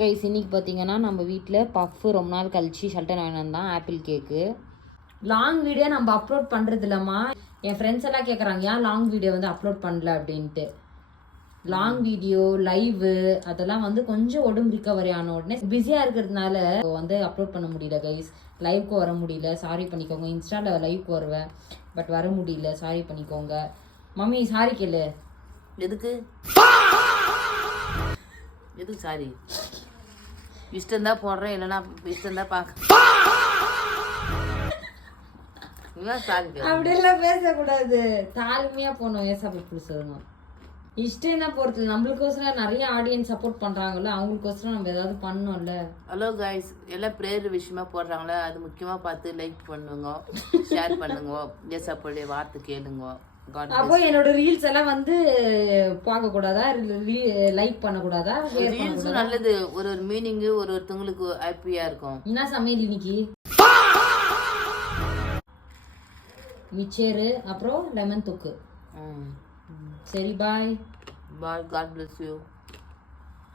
Guys இன்னைக்கு பார்த்தீங்கன்னா நம்ம வீட்டில் பஃப் ரொம்ப நாள் கழிச்சு ஷல்டன் வாங்கினது தான் ஆப்பிள் கேக்கு. லாங் வீடியோ நம்ம அப்லோட் பண்ணுறது இல்லைம்மா. என் ஃப்ரெண்ட்ஸ் எல்லாம் கேட்குறாங்க ஏன் லாங் வீடியோ வந்து அப்லோட் பண்ணல அப்படின்ட்டு. லாங் வீடியோ லைவு அதெல்லாம் வந்து கொஞ்சம் உடம்பு ரிகவரி ஆன உடனே பிஸியாக இருக்கிறதுனால வந்து அப்லோட் பண்ண முடியல கைஸ். லைவ்க்கு வர முடியல, சாரி பண்ணிக்கோங்க. இன்ஸ்டாவில் லைவ்க்கு வருவேன் பட் வர முடியல, சாரி பண்ணிக்கோங்க. மம்மி சாரி கேளு. எதுக்கு எதுக்கு சாரி? இஷ்டம் தான் போடுறேன், இல்லைன்னா இஷ்டம் தான் பார்க்க. அப்படியெல்லாம் பேசக்கூடாது, தாழ்மையா போனோம். ஏசா இப்படி சொல்லணும். இஷ்டம் தான் போறது. நம்மளுக்கோசரம் நிறைய ஆடியன்ஸ் சப்போர்ட் பண்றாங்கல்ல, அவங்களுக்கோசரம் நம்ம ஏதாவது பண்ணோம்ல. ஹலோ கைஸ், எல்லாம் ப்ரேயர் விஷயமா போடுறாங்களே, அது முக்கியமா பார்த்து லைக் பண்ணுங்க, ஷேர் பண்ணுங்க, ஏசாப்புடைய வார்த்தை கேளுங்க. அப்போ என்னோட ரீல்ஸ் எல்லாம் வந்து பார்க்க கூடாதா, லைக் பண்ண கூடாதா? ரீல்ஸ் நல்லது, ஒரு மீனிங் ஒருத்தங்களுக்கு ஹாப்பியா இருக்கும். என்ன சமையல் இன்னைக்கு? மிச்சரு அப்புறம் லெமன் தொக்கு. சரி பாய். பாய், காட் பிளஸ் யூ.